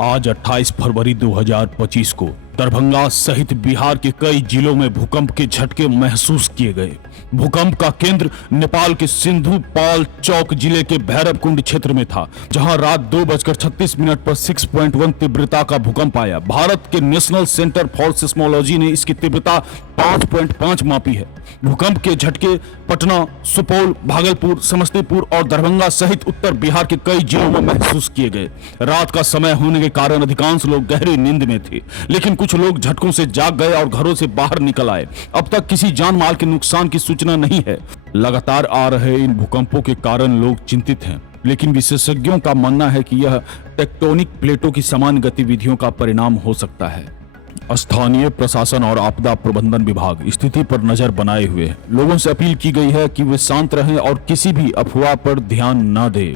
आज 28 फरवरी 2025 को दरभंगा सहित बिहार के कई जिलों में भूकंप के झटके महसूस किए गए। भूकंप का केंद्र नेपाल के सिंधु पाल चौक जिले के भैरवकुंड क्षेत्र में था, जहां रात 2:36 पर 6.1 तीव्रता का भूकंप आया। भारत के नेशनल सेंटर फॉर सिस्मोलॉजी ने इसकी तीव्रता 5.5 मापी है। भूकंप के झटके पटना, सुपौल, भागलपुर, समस्तीपुर और दरभंगा सहित उत्तर बिहार के कई जिलों में महसूस किए गए। रात का समय होने के कारण अधिकांश लोग गहरी नींद में थे, लेकिन कुछ लोग झटकों से जाग गए और घरों से बाहर निकल आए। अब तक किसी जान माल के नुकसान की सूचना नहीं है। लगातार आ रहे इन भूकंपों के कारण लोग चिंतित हैं, लेकिन विशेषज्ञों का मानना है कि यह टेक्टोनिक प्लेटों की समान गतिविधियों का परिणाम हो सकता है। स्थानीय प्रशासन और आपदा प्रबंधन विभाग स्थिति पर नजर बनाए हुए हैं। लोगों से अपील की गई है कि वे शांत रहें और किसी भी अफवाह पर ध्यान न दें।